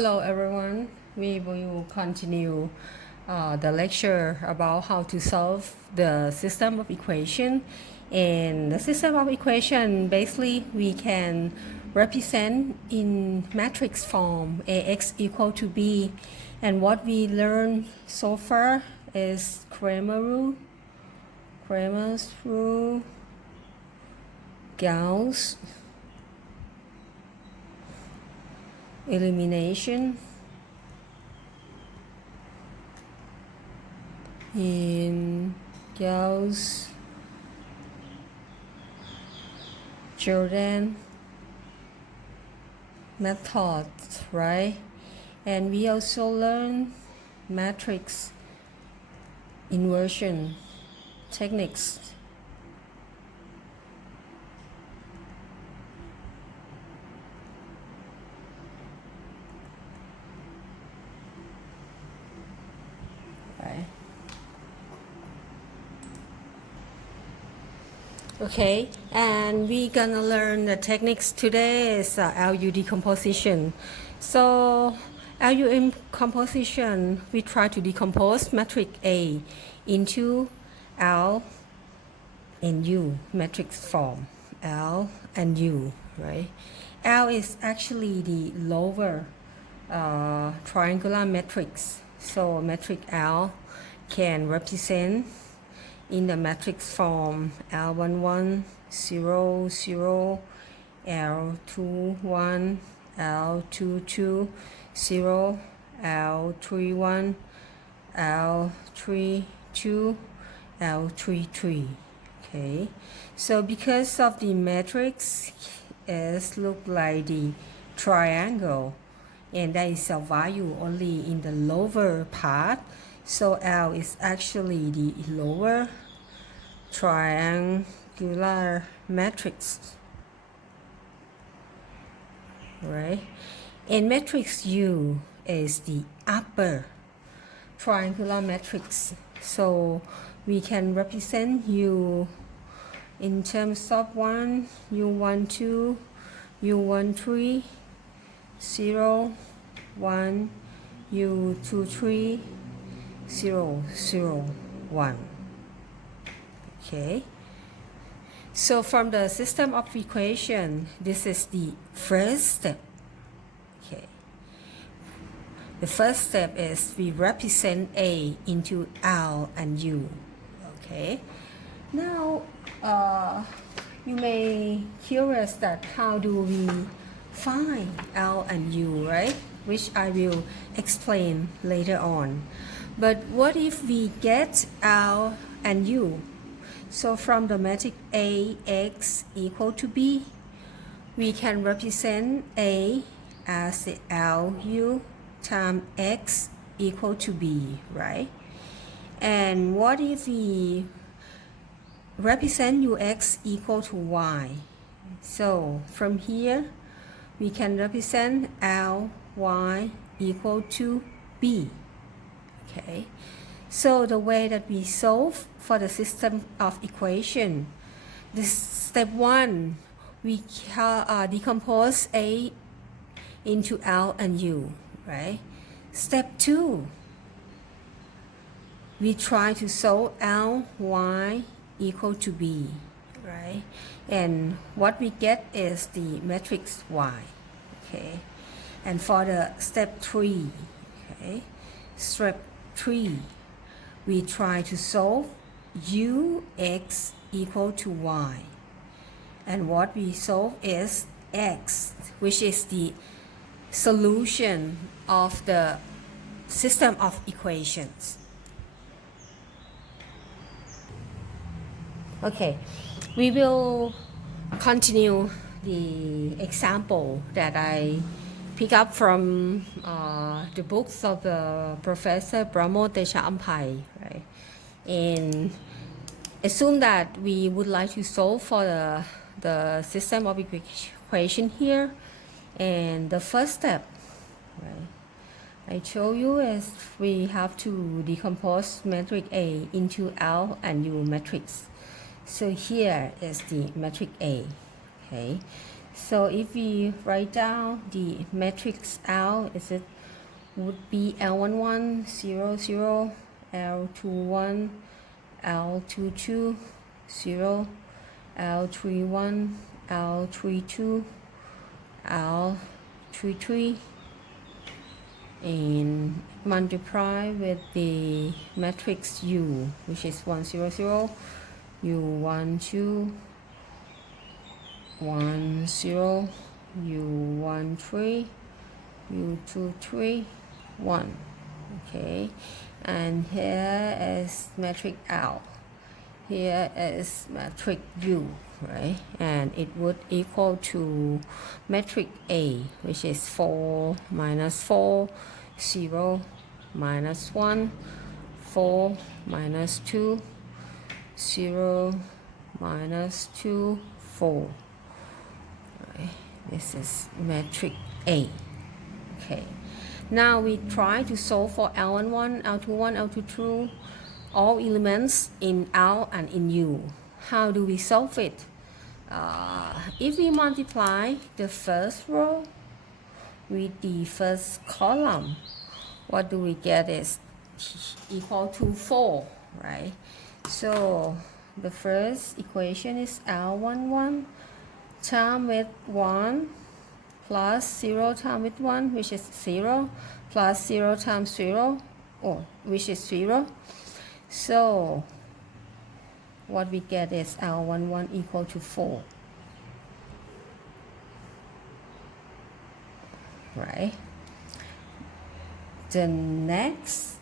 Hello everyone, we will continue the lecture about how to solve the system of equation. And the system of equation, basically we can represent in matrix form ax equal to b. And what we learned so far is Cramer's rule, Gauss elimination, in Gauss Jordan method, right? And we also learn matrix inversion techniques. Okay, and we're gonna learn the techniques today is LU decomposition. So LU composition, we try to decompose matrix A into L and U matrix form, L and U, right? L is actually the lower triangular matrix. So matrix L can represent in the matrix form L11, 0, 0, L21, L22, 0, L31, L32, L33. Okay, so because of the matrix is look like the triangle, and there is a value only in the lower part, so L is actually the lower triangular matrix, right? And matrix U is the upper triangular matrix. So we can represent U in terms of 1, U12, U13, 0, 1, U23, 0, 0, 1. Okay. So from the system of equation, this is the first step. Okay. The first step is we represent A into L and U. Okay. Now, you may curious that how do we find L and U, right? Which I will explain later on. But what if we get L and U? So from the matrix A, x equal to B, we can represent A as the LU times x equal to B, right? And what if we represent UX equal to Y? So from here, we can represent LY equal to B. Okay, so the way that we solve for the system of equation, this step 1, we decompose A into L and U, right? Step 2, we try to solve LY equal to B, right? And what we get is the matrix Y, okay? And for the step 3, okay, step 3, we try to solve UX equal to Y. And what we solve is X, which is the solution of the system of equations. Okay, we will continue the example that I pick up from the books of the Professor Brahmo Ampai, right? And assume that we would like to solve for the system of equation here. And the first step, right, I told you is we have to decompose matrix A into L and U matrix. So here is the matrix A, okay? So if we write down the matrix L, would be L11, 0, 0, L21, L22, 0, L31, L32, L33, and multiply with the matrix U, which is 1, 0, 0, U1, 2, 1, 0, U1, 3, U2, 3, 1. Okay, and here is matrix L, here is matrix U, right? And it would equal to matrix A, which is 4 minus 4, 0 minus 1, 4 minus 2, 0 minus 2, 4. Right. This is matrix A. Okay. Now we try to solve for L11, L21, L22, all elements in L and in U. How do we solve it? If we multiply the first row with the first column, what do we get is equal to 4, right? So the first equation is L11 times with 1 plus 0 times with 1, which is 0, plus 0 times 0, which is 0. So what we get is L11 equal to 4. Right? The next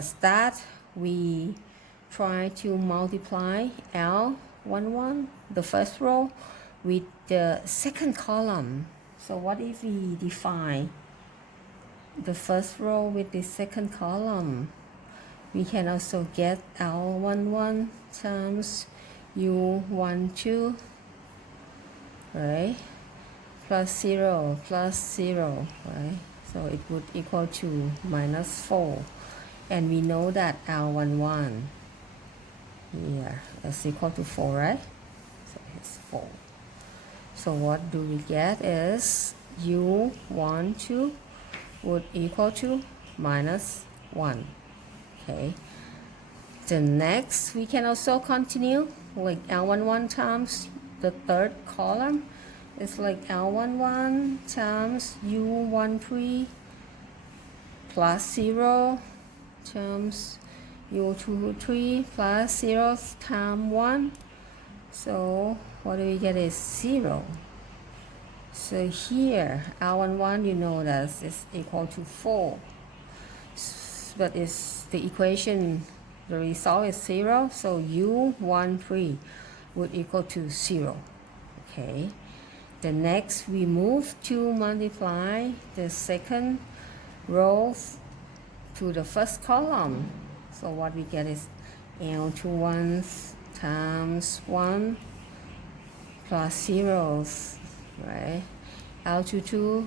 step, we try to multiply L11, the first row, with the second column. So what if we define the first row with the second column? We can also get L11 times U12, right? Plus 0, right? So it would equal to minus 4. And we know that L11 here is equal to 4, right? So it's 4. So what do we get is U12 would equal to minus 1. Okay. The next, we can also continue like L11 times the third column. It's like L11 times U13 plus 0 times U23 plus 0 times 1. So what do we get is 0. So here L11, you know that is equal to 4. But it's the equation, the result is 0. So U13 would equal to 0. Okay. The next, we move to multiply the second row to the first column. So what we get is L21 times 1 plus 0, right? L22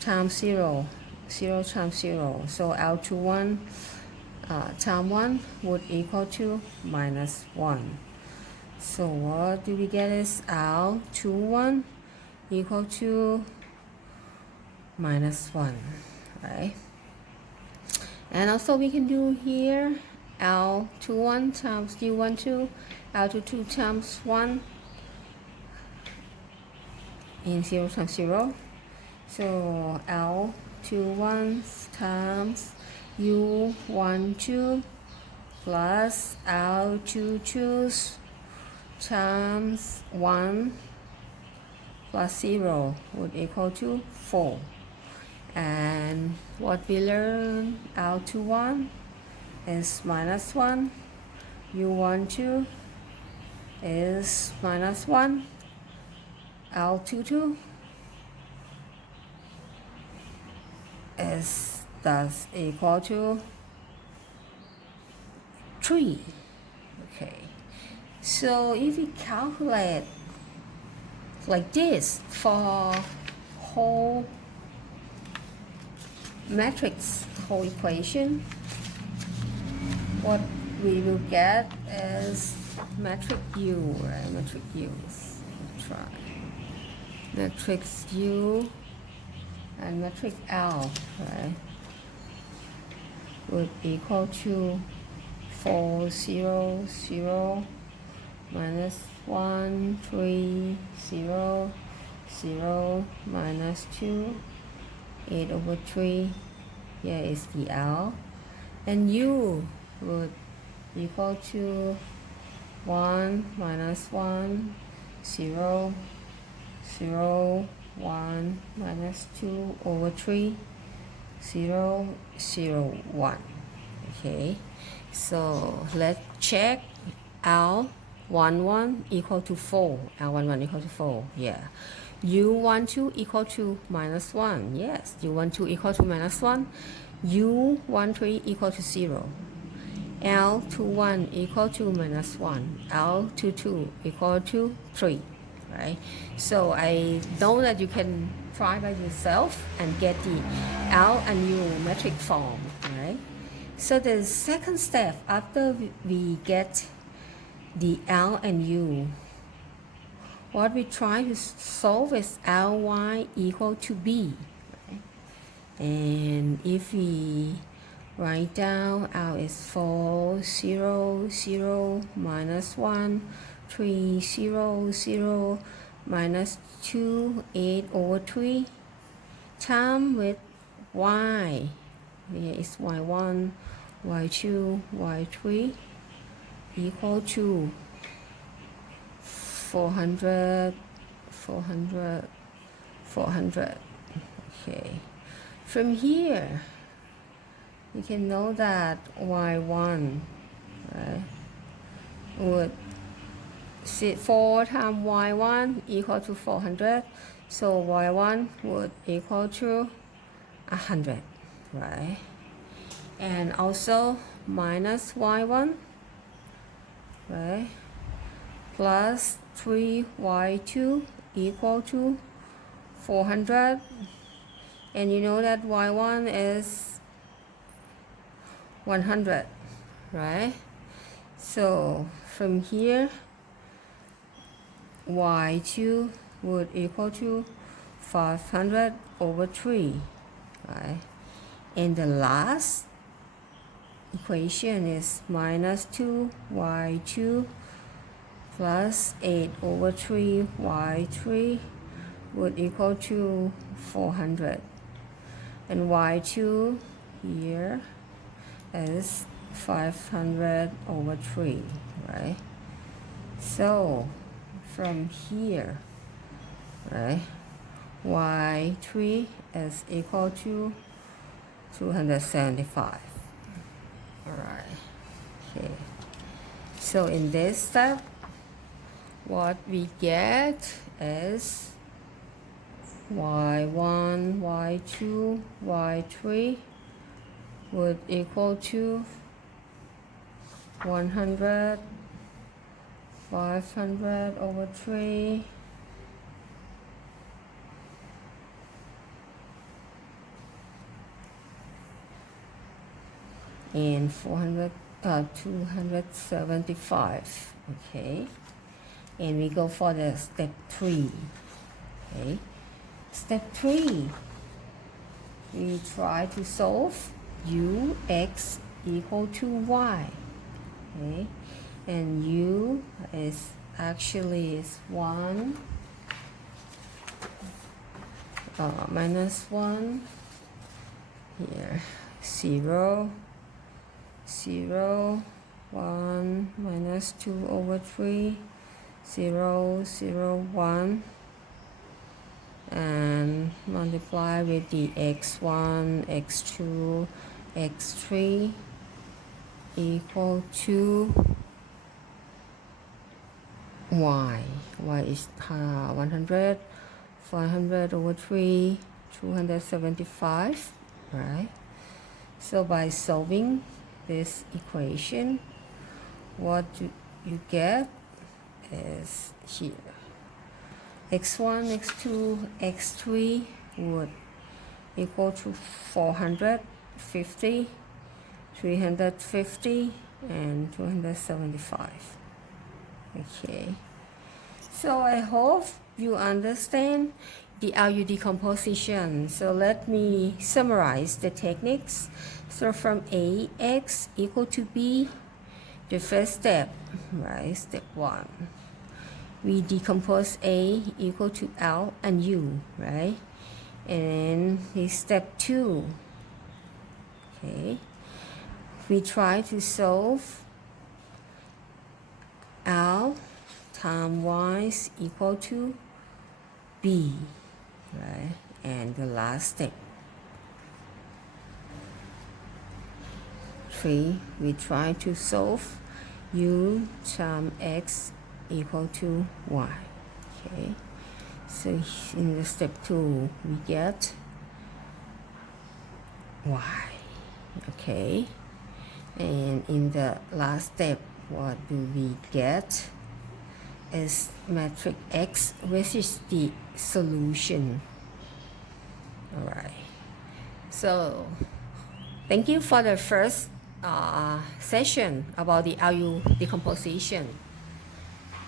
times 0, 0 times 0. So L21 times 1 would equal to minus 1. So what do we get is L21 equal to minus 1, right? And also we can do here L21 times U12, L22 times 1, and 0 times 0. So L21 times U12 plus L22 times 1 plus 0 would equal to 4. And what we learn, L21 is minus 1, U12 is minus 1, L22 is thus equal to 3. Okay. So if we calculate like this for whole matrix, whole equation, what we will get is matrix U, right? Matrix U. Let's try. matrix U and matrix L, right, would equal to 4, 0, 0, minus 1, 3, 0, 0, minus 2, 8 over 3. Here is the L. And U would equal to 1, minus 1, 0, 0, 1, minus 2 over 3, 0, 0, 1. Okay, so let's check L 1 equal to 4. L 1 equal to 4. Yeah. U equal to minus 1. Yes. U equal to minus 1. U equal to 0. L equal to minus 1. L equal to 3. Right? So I know that you can try by yourself and get the L and U metric form. Right? So the second step after we get the L and U, what we try to solve is Ly equal to B. Right? And if we write down L is 4, 0, 0, minus 1, 3, 0, 0, minus 2, 8 over 3, time with Y. Here is Y1, Y2, Y3 equal to 400, 400, 400. Okay. From here, you can know that Y1, right, would 4 times Y1 equal to 400. So Y1 would equal to 100, right? And also minus Y1, right, plus 3Y2 equal to 400. And you know that Y1 is 100, right? So from here, Y2 would equal to 500 over 3, right? And the last equation is minus 2Y2 plus 8 over 3Y3 would equal to 400. And Y2 here is 500 over 3, right? So from here, right, Y3 is equal to 275. All right. Okay. So in this step, what we get is Y1, Y2, Y3 would equal to 100, 500 over 3, and 275. Okay, and we go for the step 3. Okay, step 3, we try to solve Ux equal to Y. Okay, and U is actually 1 minus 1 here, 0, 0, 1 minus 2 over 3, 0, 0, 1, and multiply with the x1, x2, x3 equal to y. Y is 100, 500 over 3, 275, right? So by solving this equation, what you get is here. x1, x2, x3 would equal to 450, 350, and 275. Okay, so I hope you understand the LU decomposition. So let me summarize the techniques. So from AX equal to B, the first step, right, step 1, we decompose A equal to L and U, right? And in step 2, okay, we try to solve L times Y is equal to B, right? And the last step 3, we try to solve U times X equal to Y. Okay, so in the step 2 we get Y. Okay, and in the last step, what do we get? Is matrix X, which is the solution. All right, so thank you for the first session about the LU decomposition.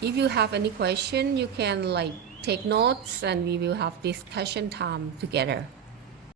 If you have any question, you can like take notes and we will have discussion time together.